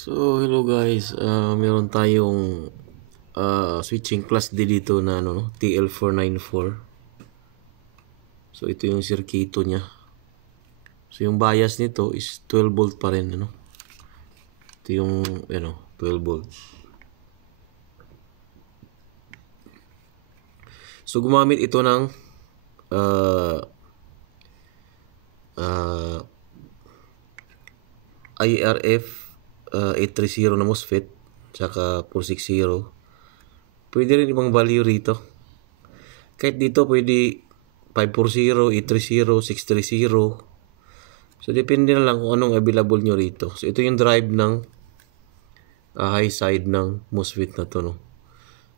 So, hello guys. Meron tayong switching class D dito na ano, no? TL494. So, ito yung circuito niya. So, yung bias nito is 12 volt pa rin, ano? Ito yung, 12 volt. So, gumamit ito ng IRF 830 na MOSFET tsaka 460. Pwede rin ibang value rito. Kahit dito pwede 540, 830, 630. So depende na lang kung anong available nyo rito. So ito yung drive ng high side ng MOSFET na to, no.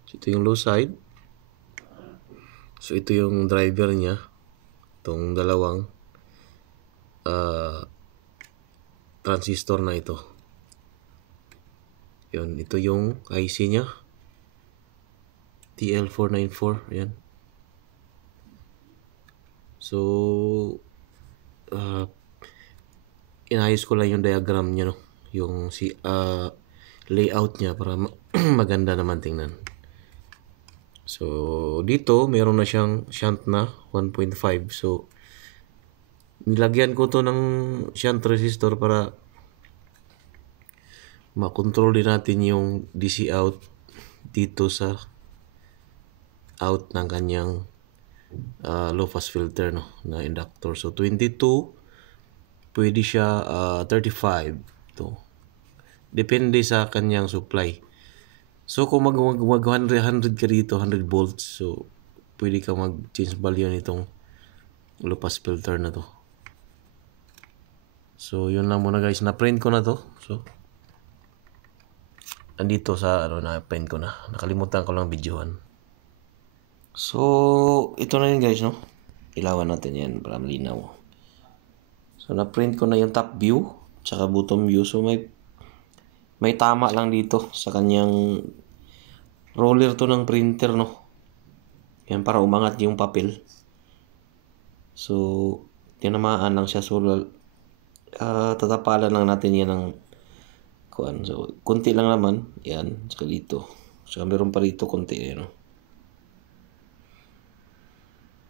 So ito yung low side. So ito yung driver niya. Itong dalawang transistor na ito. Yun, ito yung IC niya. TL494, yan. So, inayos ko lang yung diagram niya, no? Yung layout niya para maganda naman tingnan. So, dito, meron na siyang shunt na 1.5. So, nilagyan ko to ng shunt resistor para makontrol din natin yung DC out dito sa out ng kanyang low pass filter, no, na inductor. So 22, pwede siya 35 to. Depende sa kanyang supply. So kung mag 100 ka dito, 100 volts, so pwede ka mag-change value nitong low pass filter na to. So yun lang muna guys, na-print ko na to. So andito sa na-print ko na. Nakalimutan ko lang videohan. So, ito na yun guys, no? Ilawan natin yan para malinaw. So, na-print ko na yung top view, tsaka bottom view. So, may tama lang dito sa kanyang roller to ng printer, no? Yan, para umangat yung papel. So, tinamaan lang siya. So, tatapalan lang natin yan ng kuan. So, konti lang naman. Yan, tsaka dito. So, meron pa dito konti, no?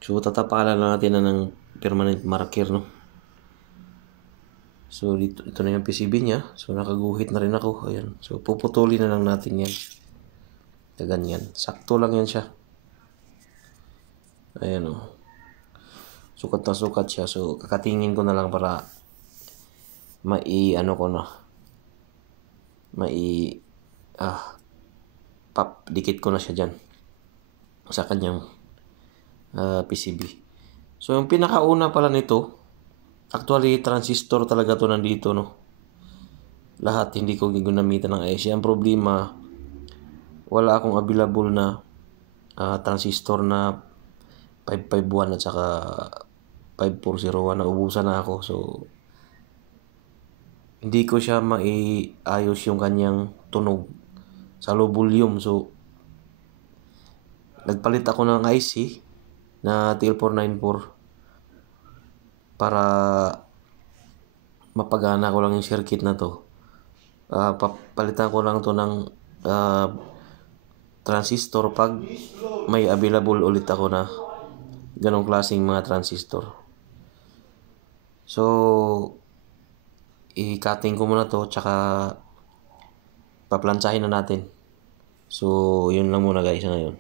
So, tatapalan lang natin na ng permanent marker, no? So, dito, ito na yung PCB niya. So, nakaguhit na rin ako. Ayan. So, puputulin na lang natin yan. Ganyan. Sakto lang yan siya. Ayan, o. Sukat na sukat siya. So, kakatingin ko na lang para dikit ko na siya dyan sa kanyang PCB. So, yung pinakauna pala nito, actually, transistor talaga to nandito, no? Lahat, hindi ko ginamitan ng IC. Ang problema, wala akong available na transistor na 551 at saka 5401. Naubusan na ako. So, hindi ko siya maiayos yung kanyang tunog sa low volume. So, nagpalit ako ng IC na TL494 para mapagana ko lang yung circuit na to. Papalitan ko lang to ng transistor pag may available ulit ako na ganong klaseng mga transistor. So, i-cutting ko muna to, tsaka paplantsahin na natin. So, yun lang muna guys ngayon.